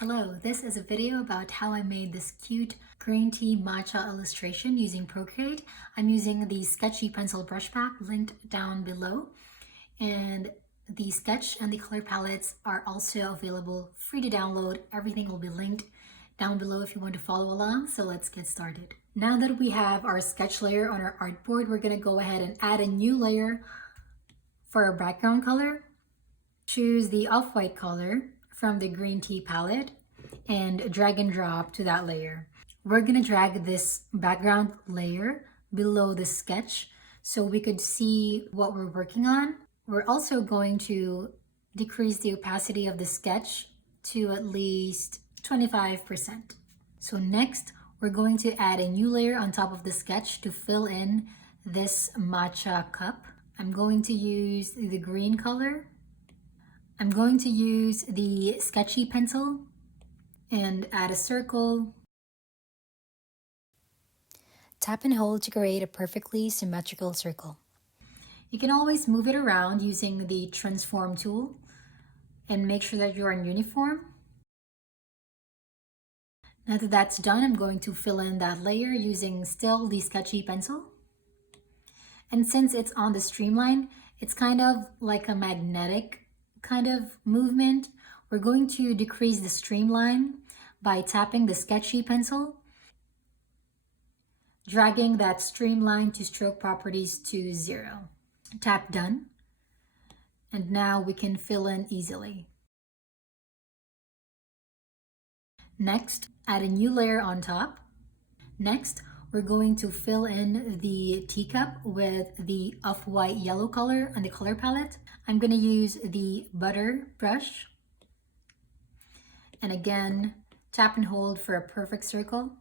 Hello, this is a video about how I made this cute green tea matcha illustration using Procreate. I'm using the sketchy pencil brush pack linked down below, and the sketch and the color palettes are also available free to download. Everything will be linked down below if you want to follow along. So let's get started. Now that we have our sketch layer on our artboard, we're going to go ahead and add a new layer for our background color. Choose the off-white color from the green tea palette and drag and drop to that layer. We're gonna drag this background layer below the sketch so we could see what we're working on. We're also going to decrease the opacity of the sketch to at least 25%. So next, we're going to add a new layer on top of the sketch to fill in this matcha cup. I'm going to use the green color. I'm going to use the sketchy pencil and add a circle. Tap and hold to create a perfectly symmetrical circle. You can always move it around using the transform tool and make sure that you're in uniform. Now that that's done, I'm going to fill in that layer using still the sketchy pencil. And since it's on the streamline, it's kind of like a magnetic kind of movement. We're going to decrease the streamline by tapping the sketchy pencil, dragging that streamline to stroke properties to 0. Tap done. And now we can fill in easily. Next, add a new layer on top. Next, we're going to fill in the teacup with the off-white yellow color on the color palette. I'm going to use the butter brush. And again, tap and hold for a perfect circle.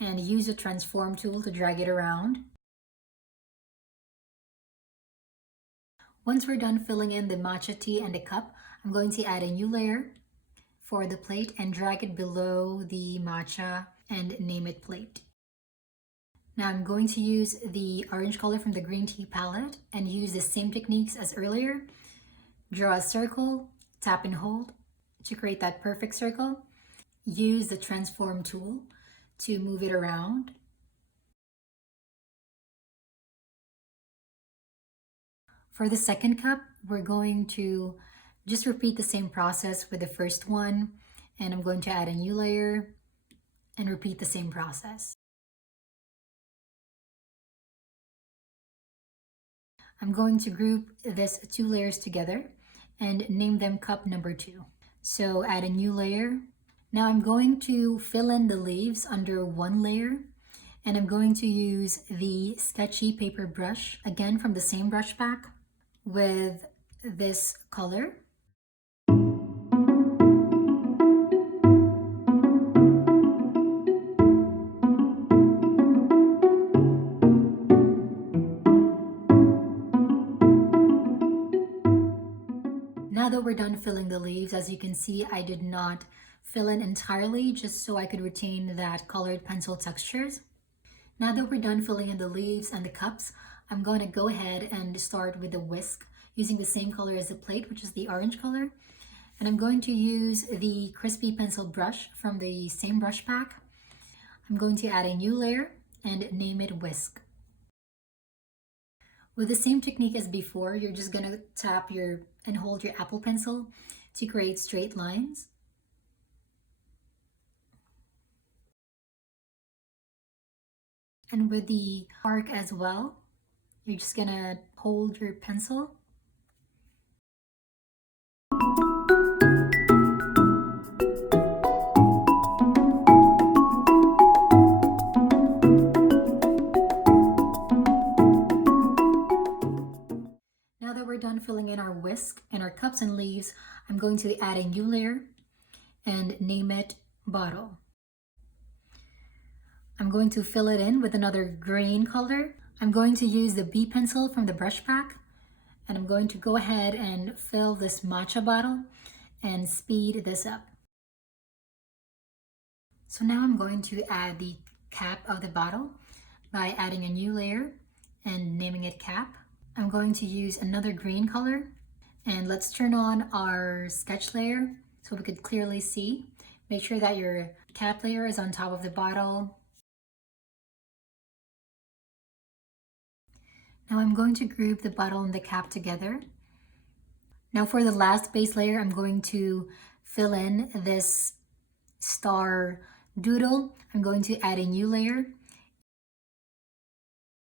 And use the transform tool to drag it around. Once we're done filling in the matcha tea and the cup, I'm going to add a new layer for the plate and drag it below the matcha and name it plate. Now I'm going to use the orange color from the green tea palette and use the same techniques as earlier. Draw a circle, tap and hold to create that perfect circle. Use the transform tool to move it around. For the second cup, we're going to just repeat the same process with the first one, and I'm going to add a new layer and repeat the same process. I'm going to group this 2 layers together and name them cup number 2. So add a new layer. Now I'm going to fill in the leaves under 1 layer, and I'm going to use the sketchy paper brush, again from the same brush pack, with this color. Now that we're done filling the leaves, as you can see, I did not fill in entirely just so I could retain that colored pencil textures. Now that we're done filling in the leaves and the cups, I'm going to go ahead and start with the whisk using the same color as the plate, which is the orange color. And I'm going to use the crispy pencil brush from the same brush pack. I'm going to add a new layer and name it whisk. With the same technique as before, you're just going to tap and hold your Apple Pencil to create straight lines. And with the arc as well, you're just going to hold your pencil. Now that we're done filling in our whisk and our cups and leaves, I'm going to add a new layer and name it bottle. I'm going to fill it in with another green color. I'm going to use the B pencil from the brush pack, and I'm going to go ahead and fill this matcha bottle and speed this up. So now I'm going to add the cap of the bottle by adding a new layer and naming it cap. I'm going to use another green color And let's turn on our sketch layer so we could clearly see. Make sure that your cap layer is on top of the bottle. Now I'm going to group the bottle and the cap together. Now for the last base layer, I'm going to fill in this star doodle. I'm going to add a new layer.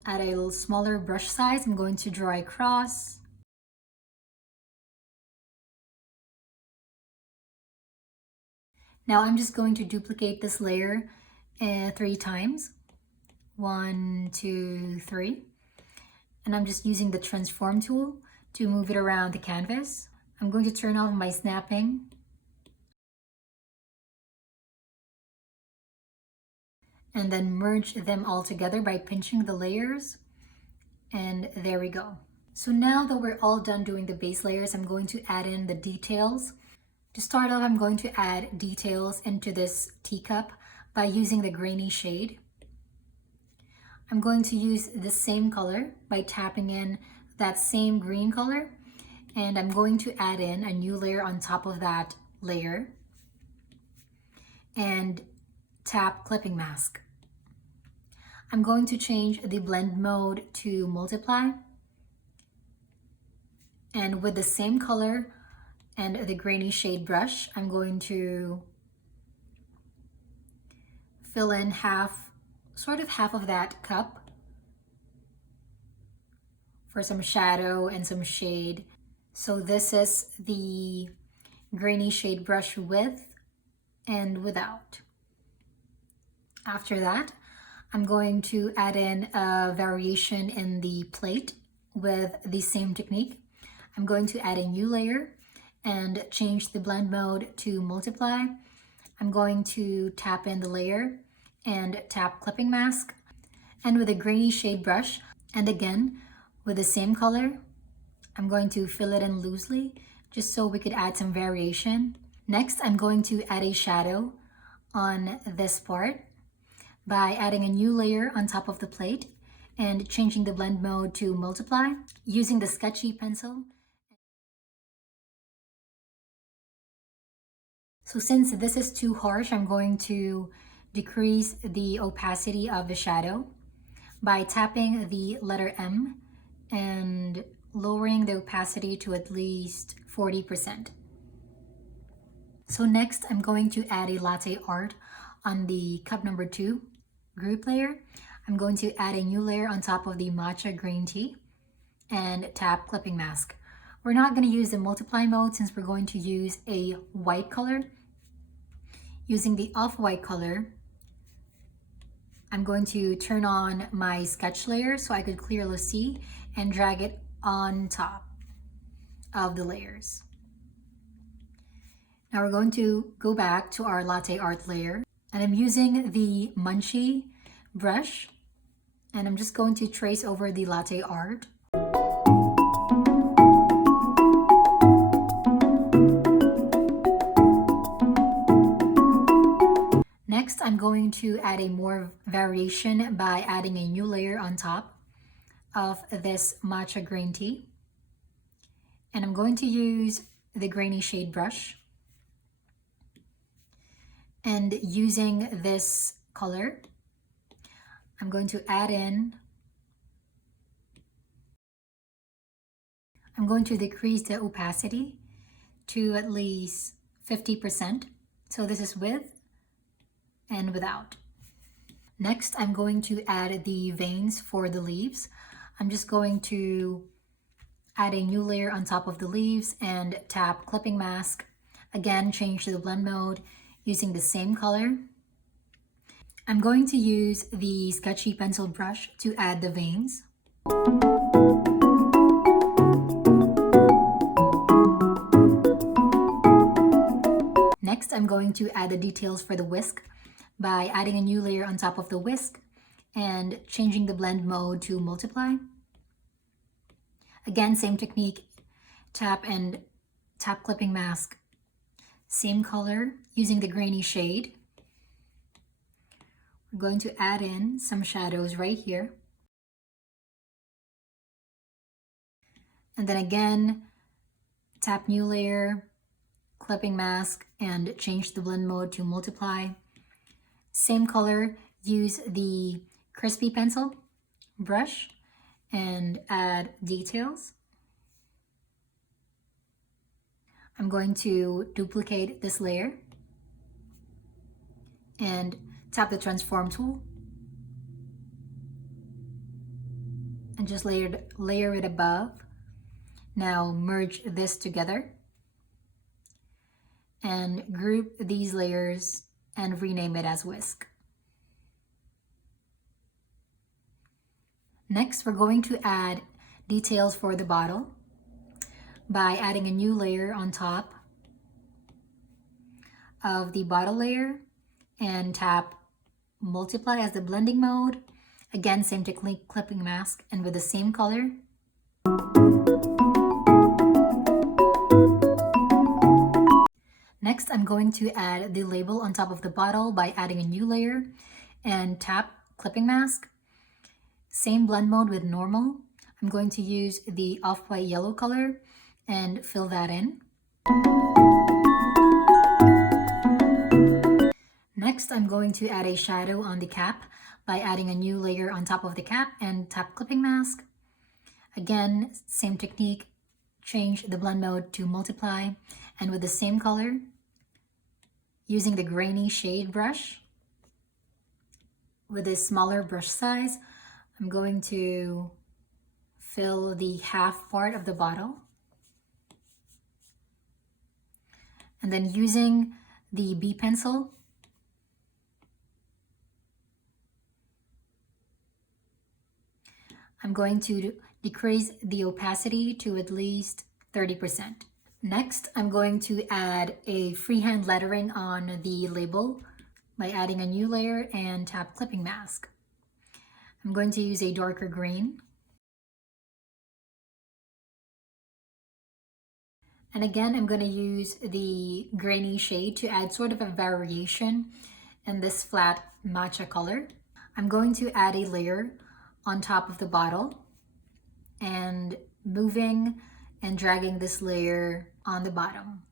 At a little smaller brush size, I'm going to draw a cross. Now I'm just going to duplicate this layer 3 times. 1, 2, 3. And I'm just using the transform tool to move it around the canvas. I'm going to turn off my snapping. And then merge them all together by pinching the layers. And there we go. So now that we're all done doing the base layers, I'm going to add in the details. To start off, I'm going to add details into this teacup by using the grainy shade. I'm going to use the same color by tapping in that same green color, and I'm going to add in a new layer on top of that layer and tap clipping mask. I'm going to change the blend mode to multiply, and with the same color and the grainy shade brush, I'm going to fill in half of that cup for some shadow and some shade. So this is the grainy shade brush with and without. After that, I'm going to add in a variation in the plate with the same technique. I'm going to add a new layer and change the blend mode to multiply. I'm going to tap in the layer and tap clipping mask. And with a grainy shade brush, and again, with the same color, I'm going to fill it in loosely, just so we could add some variation. Next, I'm going to add a shadow on this part by adding a new layer on top of the plate and changing the blend mode to multiply using the sketchy pencil. So since this is too harsh, I'm going to decrease the opacity of the shadow by tapping the letter M and lowering the opacity to at least 40%. So next, I'm going to add a latte art on the cup number 2 group layer. I'm going to add a new layer on top of the matcha green tea and tap clipping mask. We're not going to use the multiply mode since we're going to use a white color. Using the off-white color, I'm going to turn on my sketch layer so I could clearly see and drag it on top of the layers. Now we're going to go back to our latte art layer, and I'm using the Munchie brush, and I'm just going to trace over the latte art. Next, I'm going to add a more variation by adding a new layer on top of this matcha green tea. And I'm going to use the grainy shade brush. And using this color, I'm going to I'm going to decrease the opacity to at least 50%. So this is with and without. Next, I'm going to add the veins for the leaves. I'm just going to add a new layer on top of the leaves and tap clipping mask. Again, change to the blend mode using the same color. I'm going to use the sketchy pencil brush to add the veins. Next, I'm going to add the details for the whisk by adding a new layer on top of the whisk and changing the blend mode to multiply. Again, same technique, tap clipping mask, same color using the grainy shade. We're going to add in some shadows right here. And then again, tap new layer, clipping mask, and change the blend mode to multiply. Same color, use the crispy pencil brush and add details. I'm going to duplicate this layer and tap the transform tool and just layer it above. Now merge this together and group these layers and rename it as whisk. Next, we're going to add details for the bottle by adding a new layer on top of the bottle layer and tap multiply as the blending mode. Again, same technique, clipping mask, and with the same color. Next, I'm going to add the label on top of the bottle by adding a new layer and tap clipping mask. Same blend mode with normal. I'm going to use the off-white yellow color and fill that in. Next, I'm going to add a shadow on the cap by adding a new layer on top of the cap and tap clipping mask. Again, same technique, change the blend mode to multiply, and with the same color, using the grainy shade brush with a smaller brush size, I'm going to fill the half part of the bottle. And then using the B pencil, I'm going to decrease the opacity to at least 30%. Next, I'm going to add a freehand lettering on the label by adding a new layer and tap clipping mask. I'm going to use a darker green. And again, I'm going to use the grainy shade to add sort of a variation in this flat matcha color. I'm going to add a layer on top of the bottle and moving and dragging this layer on the bottom.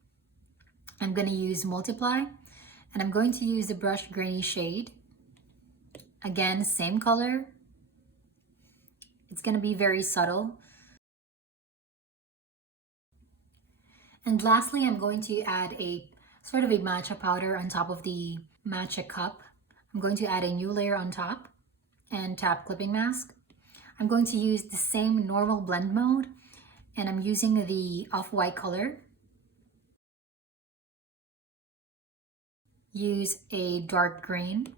I'm going to use multiply and I'm going to use the brush grainy shade. Again, same color. It's going to be very subtle. And lastly, I'm going to add a sort of a matcha powder on top of the matcha cup. I'm going to add a new layer on top and tap clipping mask. I'm going to use the same normal blend mode and I'm using the off-white color. Use a dark green.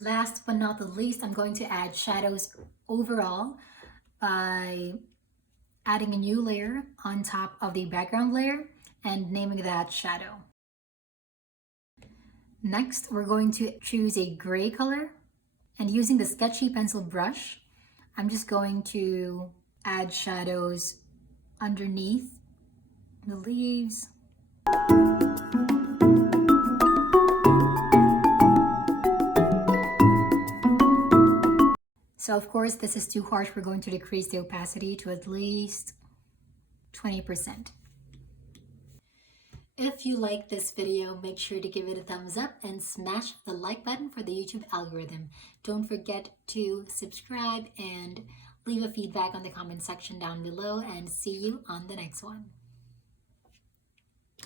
Last but not the least, I'm going to add shadows overall by adding a new layer on top of the background layer and naming that shadow. Next, we're going to choose a gray color and using the sketchy pencil brush, I'm just going to add shadows underneath the leaves. So of course, this is too harsh. We're going to decrease the opacity to at least 20%. If you like this video, make sure to give it a thumbs up and smash the like button for the YouTube algorithm. Don't forget to subscribe and leave a feedback on the comment section down below, and see you on the next one.